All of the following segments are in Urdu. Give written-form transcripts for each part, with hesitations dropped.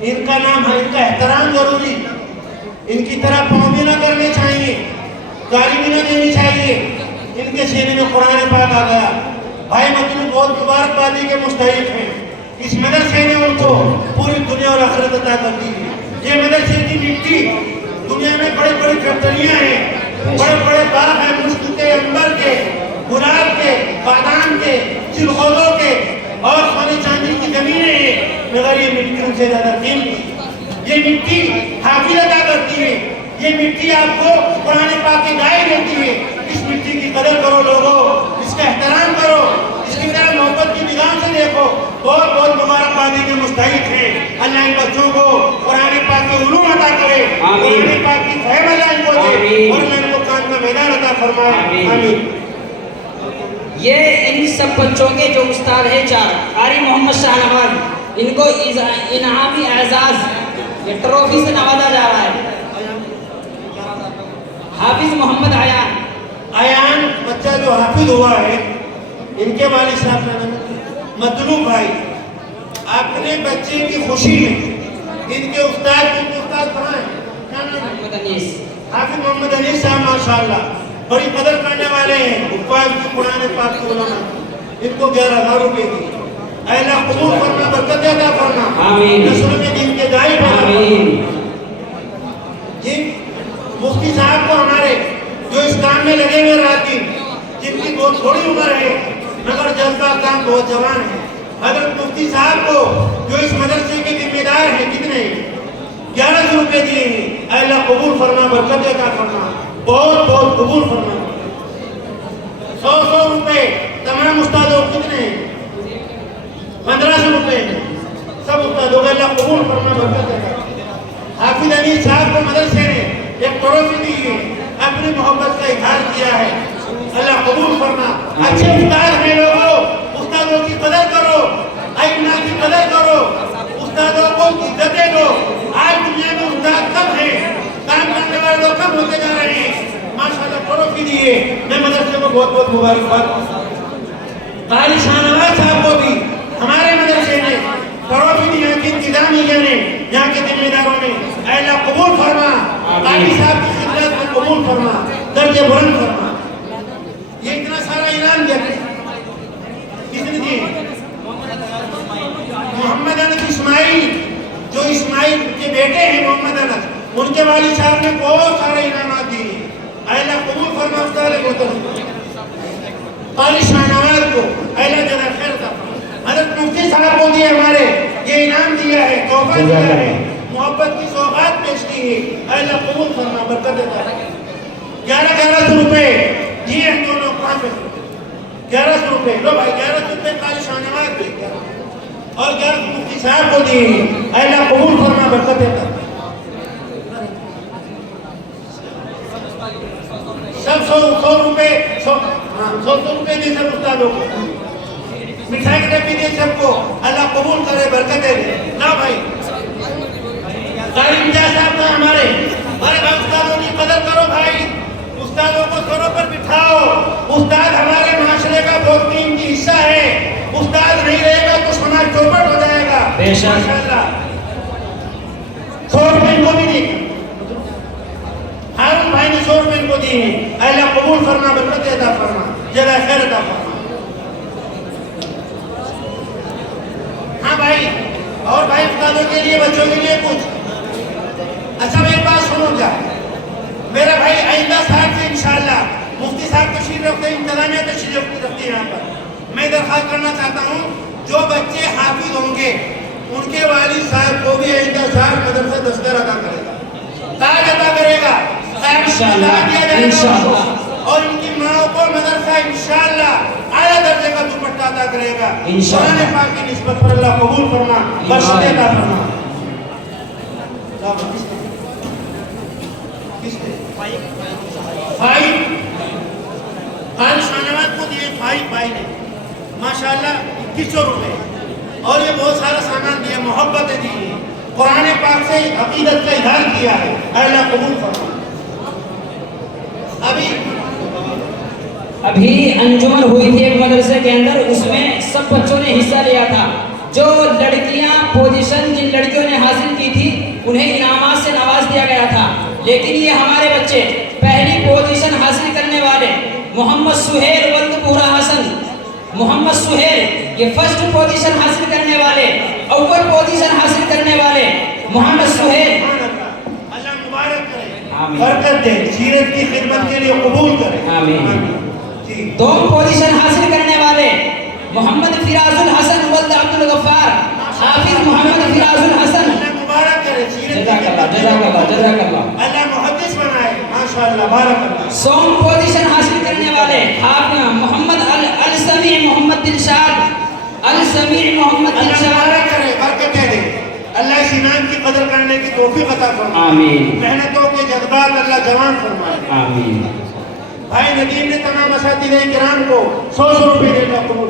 ان کا نام ہے، ان کا احترام ضروری، ان کی طرح پاؤں بھی نہ کرنے چاہیے، گالی بھی نہ دینی چاہیے۔ ان کے سینے میں قرآن پاک آ گیا۔ بھائی مطلوب بہت مبارکبادی کے مستحق ہیں، اس مدرسے نے ان کو پوری دنیا اور آخرت عطا کر دی ہے۔ یہ مدرسے کی مٹی، دنیا میں بڑی بڑی فیکٹریاں ہیں، بڑے بڑے باغ ہیں، مشک کے، عنبر کے، گلاب کے، بادام کے، چلغوزوں کے اور سونے چاندی کی زمینیں ہیں، مگر یہ مٹی ان سے زیادہ قیمتی۔ یہ مٹی حافظ عطا کرتی ہے، یہ مٹی آپ کو قرآن پاک کی گائے دیتی ہے۔ اس مٹی کی قدر کرو لوگوں، اس کا احترام کرو، اس کی طرح محبت کی نگاہ سے دیکھو۔ بہت بہت مبارکبادی کے مستحق ہیں۔ اللہ ان بچوں کو قرآن پاک کے علوم عطا کرے، قرآن پاک کی فہم اللہ ان کو دے، اور اللہ ان کو کام کا میدان عطا فرمائے۔ آمین۔ یہ ان سب بچوں کے جو استاد ہیں چار، قاری محمد شاہ نواز، ان کو انعامی اعزاز یہ ٹرافی سے نوازا جا رہا ہے۔ حافظ محمد عیان، عیان بچہ جو حافظ ہوا ہے، ان کے والد صاحب کا نام مطلوب بھائی، اپنے بچے کی خوشی میں ان کے استاد کہاں ہیں؟ کیا نام ہے؟ محمد انیس، حافظ محمد انیس صاحب ماشاءاللہ بڑی قدر کرنے والے ہیں، حفاظ کی قرآن پاک کے علماء، ان کو 11,000 روپے دی۔ اے اللہ قبول فرما، برکت عطا فرما، آمین، نسل میں دین کے داعی بنا۔ آمین۔ جی مفتی صاحب کو ہمارے جو اس کام میں لگے ہوئے رات دن، جن کی بہت تھوڑی عمر ہے مگر جذبہ کام بہت جوان ہے، حضرت مفتی صاحب کو جو اس مدرسے کے ذمہ دار ہیں، کتنے 1100 روپے دیے ہیں۔ اے اللہ قبول فرما، برکت عطا فرما، بہت بہت قبول فرما۔ 100 روپے تمام استادوں کتنے ہیں؟ 1500 روپے ہیں سب استادوں کا، اللہ قبول فرما، برکت عطا۔ حافظ انیس صاحب کو مدرسے نے ایک ٹرافی دی ہے، اپنی محبت کا اظہار کیا ہے، اللہ قبول فرما۔ اچھے استاد ہیں لوگوں، استادوں کی قدر کرو، ائمہ کی قدر کرو، استادوں کو عزتیں دو۔ آج دنیا میں استاد کم ہیں، کام کرنے والے لوگ کم ہوتے جا رہے ہیں۔ ماشاءاللہ ٹرافی دی ہے، میں مدرسے کو بہت بہت مبارکباد۔ قاری شاہ نواز صاحب کو بھی ہمارے مدرسے نے ٹرافی دی ہے، کہ انتظامیہ نے، یہاں کے ذمہ داروں نے، اے اللہ قبول فرما، قاری صاحب کی خدمت میں قبول فرما، درجہ بلند فرما۔ یہ اتنا سارا انعام دیا کس نے دیے؟ محمد انس اسماعیل، جو اسماعیل کے بیٹے ہیں محمد انس، ان کے والد صاحب نے بہت سارے انعامات دیے۔ اے اللہ قبول فرما استاد محترم قاری شاہ نواز کو، اے اللہ جزا خیر عطا فرما۔ حضرت مفتی صاحب کو دیے ہمارے یہ انعام دیا ہے، تحفہ دیا ہے، محبت کی سوغات پیش کی ہے، اے اللہ قبول فرما، برکت عطا فرما۔ 1100 روپے دیے ہیں دونوں، 1100 روپے لو بھائی، 1100 روپے قاری شاہ نواز دے اور 1100 مفتی صاحب کو دیے ہیں، اے اللہ قبول فرما، برکت عطا فرما۔ سب 100 روپے 100 روپے دے سب استادوں کو، مٹھائی کے ڈبے دے سب کو، اللہ قبول کرے، برکت دے۔ نا بھائی قاری امتیاز صاحب کا ہمارے بھائی استادوں کی قدر کرو بھائی، استادوں کو سروں پر بٹھاؤ۔ استاد ہمارے معاشرے کا بہت قیمتی حصہ ہے، استاد نہیں رہے گا تو سماج چوپٹ ہو جائے گا۔ ماشاءاللہ 100 روپے ان کو بھی دی، ہارون بھائی نے 100 روپے ان کو دی ہیں، اے اللہ قبول فرما، برکت عطا فرما، جزا خیر عطا فرما۔ ہاں بھائی، اور بھائی استادوں کے لیے، بچوں کے لیے کچھ اچھا میری بات سنو کیا؟ میرا بھائی آئندہ سال سے انشاءاللہ مفتی صاحب تشریف رکھتے ہیں، انتظامیہ تشریف رکھتی ہے یہاں پر، میں درخواست کرنا چاہتا ہوں جو بچے حافظ ہوں گے ان کے والد صاحب کو بھی آئندہ سال مدرسہ دستر عطا کرے گا، تاج عطا کرے گا، اور ان کی ماں کو مدرسہ انشاءاللہ اعلیٰ درجے کا دوپٹہ عطا کرے گا۔ قرآن پاک کی نسبت پر اللہ قبول فرما، برکت عطا فرما۔ بھائی قاری شاہ نواز کو دیے بھائی نے ماشاءاللہ 2100 روپے، اور یہ بہت سارا سامان دیا، محبتیں دی ہیں، قرآن پاک سے عقیدت کا اظہار کیا ہے، اے اللہ قبول فرما۔ ابھی انجمن ہوئی تھی ایک مدرسے کے اندر، اس میں سب بچوں نے حصہ لیا تھا، جو لڑکیاں پوزیشن جن لڑکیوں نے حاصل انہیں انعامات سے نواز دیا گیا تھا، لیکن یہ ہمارے بچے پہلی پوزیشن حاصل کرنے والے محمد سہیل ولد بورا حسن، محمد سہیل یہ فرسٹ پوزیشن حاصل کرنے والے، اول پوزیشن حاصل کرنے والے محمد سہیل، اللہ مبارک کرے، آمین، برکت دے، سیرت کی خدمت کے لیے قبول کرے، آمین۔ جی دوم پوزیشن حاصل کرنے والے محمد فراز الحسن ولد عبد الغفار، حافظ محمد فراز الحسن، اللہ مبارک کرے، سیرت کی جزاک اللہ، خدمت کے جزاک اللہ، لیے جزاک اللہ۔ اللہ محدث بنائے، ماشاءاللہ، بارک اللہ۔ سوم پوزیشن حاصل کرنے والے محمد السمیع محمد دلشاد، السمیع محمد اللہ دلشاد، مبارک کرے، برکتیں دے، اللہ اس انعام کی قدر کرنے کی توفیق عطا فرمائے، آمین، محنتوں کے جذبات اللہ جوان فرمائے۔ آمین۔ بھائی ندیم نے تمام اساتذہ کرام کو 100 روپے دینا قبول،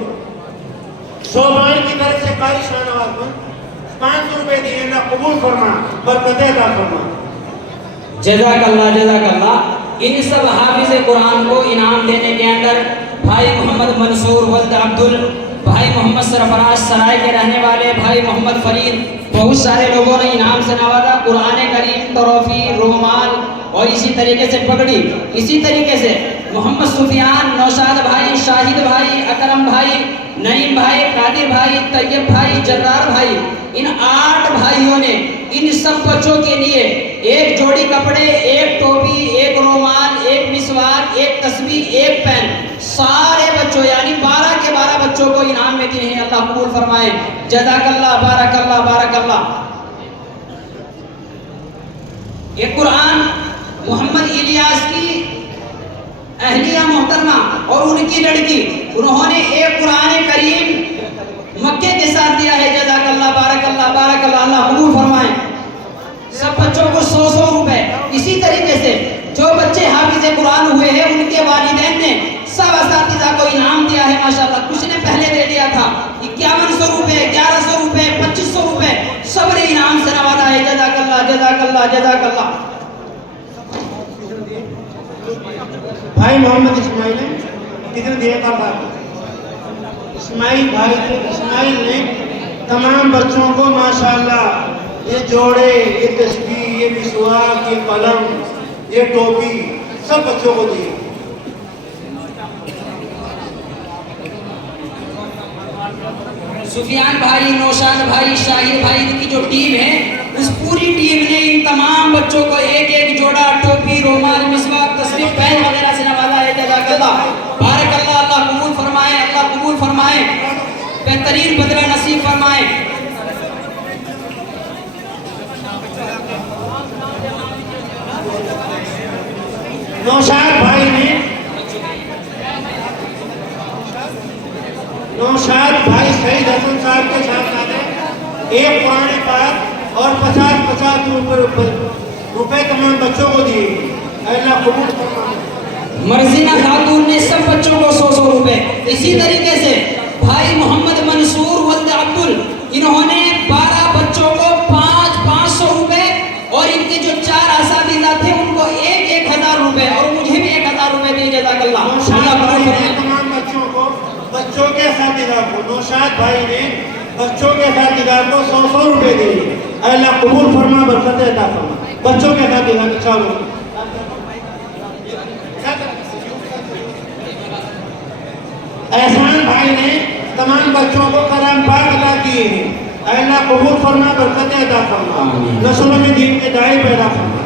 100 بھائی کی طرف سے قاری شاہ نواز کو 500 روپے دینا قبول فرما، برکتیں عطا فرما۔ جزاک اللہ، جزاک اللہ۔ ان سب حافظ قرآن کو انعام دینے کے اندر بھائی محمد منصور ولد عبدل، بھائی محمد سرفراز سرائے کے رہنے والے بھائی محمد فرید، بہت سارے لوگوں نے انعام سے نوازا، قرآن کریم، تروفی، رومال اور اسی طریقے سے پگڑی۔ اسی طریقے سے محمد سفیان، نوشاد بھائی، شاہد بھائی، اکرم بھائی، نعیم بھائی، قادر بھائی، طیب بھائی، جرار بھائی، ان 8 بھائیوں نے ان سب بچوں کے لیے ایک جوڑی کپڑے، ایک ٹوپی، ایک رومال، ایک مسواک، ایک تسبیح، ایک پین، سارے بچوں یعنی 12 کے 12 بچوں کو انعام میں دیے ہیں، اللہ قبول فرمائے۔ جزاک اللہ، بارک اللہ، بارک اللہ۔ یہ قرآن محمد الیاس کی اہلیہ محترمہ اور ان کی لڑکی، انہوں نے ایک قرآن کریم مکے کے ساتھ دیا ہے، جزاک اللہ، بارک اللہ، بارک اللہ، اللہ قبول فرمائے۔ سب بچوں کو 100 روپے۔ اسی طریقے سے جو بچے حافظ قرآن ہوئے ہیں ان کے والدین نے سب اساتذہ کو انعام دیا ہے، ماشاءاللہ۔ کچھ نے پہلے دے دیا تھا 5100 روپے، 1100 روپے، 2500 روپے، سب نے انعام سے نوازا ہے، جزاک اللہ، جزاک اللہ، جزاک اللہ۔ بھائی محمد اسماعیل نے کتنے دیا تھا بھائی؟ اسماعیل بھائی تھے، اسماعیل نے تمام بچوں کو ماشاءاللہ یہ جوڑے، یہ تسبیح، یہ مسواک، یہ قلم، یہ ٹوپی سب بچوں کو دیے۔ سفیان بھائی، نوشاد بھائی، شاہد بھائی، ان کی جو ٹیم ہے اس پوری ٹیم نے ان تمام بچوں کو ایک ایک جوڑا ٹوپی، رومال، مسواک، تسبیح، پین وغیرہ سے نوازا ہے، جزاک اللہ، بارک اللہ، اللہ قبول فرمائے، اللہ قبول فرمائے، بہترین بدلہ نصیب فرمائے۔ نوشاد بھائی نے، نوشاد بھائی شہید حسن صاحب کے ساتھ آتے ایک قرآن پاک اور 50 روپے تمام بچوں کو دیے، اللہ قبول فرمائے۔ مرزینہ خاتون نے سب بچوں کو 100 روپے۔ اسی طریقے سے بھائی محمد منصور ولد عبدل، انہوں نے 12 بچوں کو 500 روپے اور ان کے جو 4 اساتذہ تھے ان کو 1000 روپے اور مجھے بھی 1000 روپے دیے، جزاک اللہ۔ نوشاد بھائی نے تمام بچوں کو، بچوں کے اساتذہ کو، نوشاد بھائی نے بچوں کے اساتذہ کو 100 روپے دیے، اللہ قبول فرما، برکت عطا فرما۔ بچوں کے اساتذہ کو چالو۔ احسان بھائی نے تمام بچوں کو کلام پاک عطا کیے ہیں، اللہ قبول فرما، برکت عطا فرما، نسلوں میں دین کے داعی پیدا فرما۔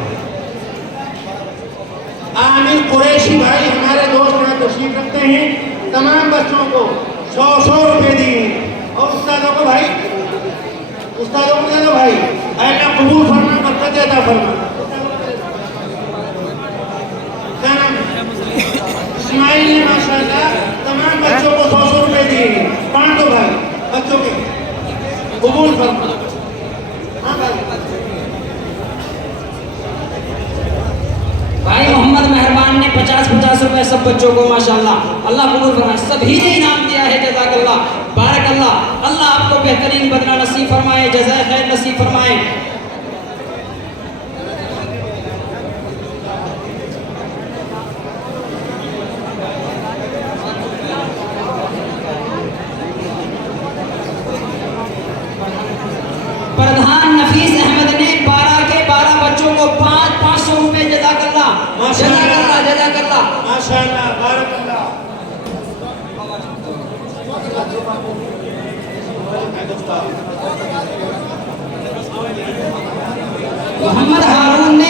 عامر قریشی بھائی ہمارے دوست یہاں تشریف رکھتے ہیں، تمام بچوں کو 100 روپے دیے ہیں، اور استادوں کو بھائی، استادوں کو دے دو بھائی، اللہ قبول فرما، برکت عطا فرما۔ کیا نام ہے؟ اسماعیل نے ماشاءاللہ تمام بچوں کو 100 روپے دیے ہیں، 5 بھائی بچوں کے قبول فرما۔ ہاں بھائی، بھائی محمد مہربان نے 50 روپے سب بچوں کو ماشاءاللہ اللہ قبول فرمائے، سبھی نے انعام دیا ہے، جزاک اللہ، بارک اللہ، اللہ آپ کو بہترین بدلہ نصیب فرمائے، جزائے خیر نصیب فرمائے۔ پردھان نفیس احمد نے 12 کے محمد ہارون نے